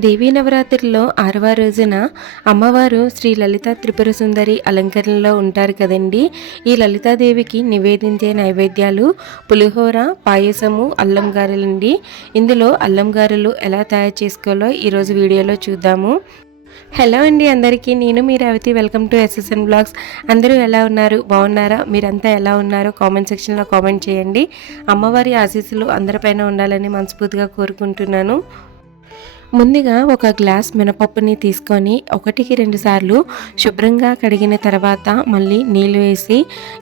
దేవీ నవరాత్రిలో 6వ రోజున అమ్మవారు శ్రీ లలిత త్రిపుర సుందరి అలంకరణలో ఉంటారు కదండి. ఈ లలితాదేవికి నివేదించే నైవేద్యాలు పులిహోర, పాయసము, అల్లం గారెలండి. ఇందులో అల్లం గారెలు ఎలా తయారు చేసుకోవాలో ఈరోజు వీడియోలో చూద్దాము. హలో అండి అందరికీ, నేను మీ Revathi. Welcome to SSN blogs. అందరూ ఎలా ఉన్నారు? బాగున్నారా? మీరంతా ఎలా ఉన్నారో కామెంట్ సెక్షన్లో కామెంట్ చేయండి. అమ్మవారి ఆశీస్సులు అందరిపైన ఉండాలని మనస్ఫూర్తిగా కోరుకుంటున్నాను. ముందుగా ఒక గ్లాస్ మినపప్పుని తీసుకొని 1-2 సార్లు శుభ్రంగా కడిగిన తర్వాత మళ్ళీ నీళ్ళు వేసి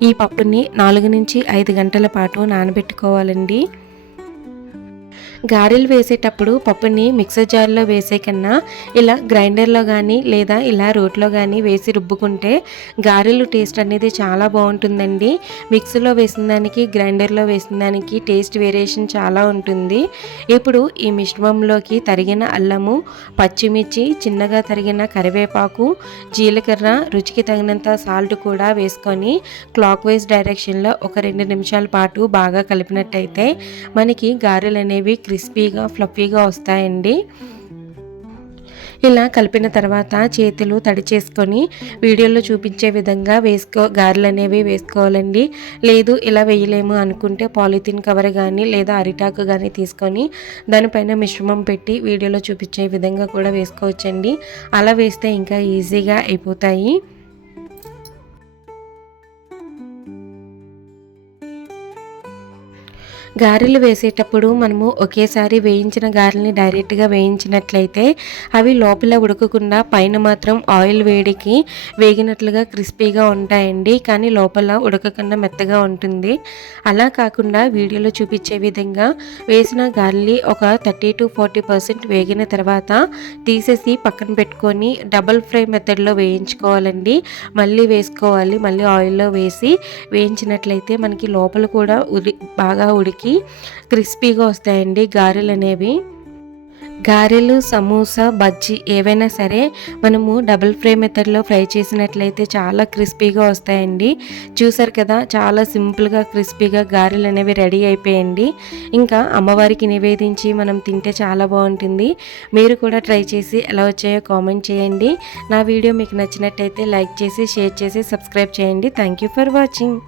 ఈ పప్పుని 4 నుంచి 5 గంటల పాటు నానబెట్టుకోవాలండి. గారెలు వేసేటప్పుడు పప్పుని మిక్సర్ జార్లో వేసే కన్నా ఇలా గ్రైండర్లో కానీ లేదా ఇలా రోట్లో కానీ వేసి రుబ్బుకుంటే గారెలు టేస్ట్ అనేది చాలా బాగుంటుందండి. మిక్సీలో వేసిన దానికి గ్రైండర్లో వేసిన దానికి టేస్ట్ వేరియేషన్ చాలా ఉంటుంది. ఇప్పుడు ఈ మిశ్రమంలోకి తరిగిన అల్లము, పచ్చిమిర్చి, చిన్నగా తరిగిన కరివేపాకు, జీలకర్ర, రుచికి తగినంత సాల్ట్ కూడా వేసుకొని క్లాక్ వైజ్ డైరెక్షన్లో ఒక 2 నిమిషాల పాటు బాగా కలిపినట్టయితే మనకి గారెలు అనేవి క్రిస్పీగా ఫ్లఫీగా వస్తాయండి. ఇలా కలిపిన తర్వాత చేతులు తడి చేసుకొని వీడియోలో చూపించే విధంగా గారెలు అనేవి వేసుకోవాలండి. లేదు ఇలా వేయలేము అనుకుంటే పాలిథిన్ కవర్ కానీ లేదా అరిటాకు కానీ తీసుకొని దానిపైన మిశ్రమం పెట్టి వీడియోలో చూపించే విధంగా కూడా వేసుకోవచ్చండి. అలా వేస్తే ఇంకా ఈజీగా అయిపోతాయి. గారెలు వేసేటప్పుడు మనము ఒకేసారి వేయించిన గారెల్ని డైరెక్ట్గా వేయించినట్లయితే అవి లోపల ఉడకకుండా పైన మాత్రం ఆయిల్ వేడికి వేగినట్లుగా క్రిస్పీగా ఉంటాయండి. కానీ లోపల ఉడకకుండా మెత్తగా ఉంటుంది. అలా కాకుండా వీడియోలో చూపించే విధంగా వేసిన గారెలు ఒక 30-40% వేగిన తర్వాత తీసేసి పక్కన పెట్టుకొని డబుల్ ఫ్రై మెథడ్లో వేయించుకోవాలండి. మళ్ళీ వేసుకోవాలి. మళ్ళీ ఆయిల్లో వేసి వేయించినట్లయితే మనకి లోపల కూడా బాగా ఉడికి క్రిస్పీగా వస్తాయండి గారెలు అనేవి. గారెలు, సమోసా, బజ్జీ ఏవైనా సరే మనము డబుల్ ఫ్రై మెథడ్లో ఫ్రై చేసినట్లయితే చాలా క్రిస్పీగా వస్తాయండి. చూసారు కదా, చాలా సింపుల్గా క్రిస్పీగా గారెలు అనేవి రెడీ అయిపోయండి. ఇంకా అమ్మవారికి నివేదించి మనం తింటే చాలా బాగుంటుంది. మీరు కూడా ట్రై చేసి ఎలా వచ్చాయో కామెంట్ చేయండి. నా వీడియో మీకు నచ్చినట్టయితే లైక్ చేసి, షేర్ చేసి, సబ్స్క్రైబ్ చేయండి. Thank you for watching.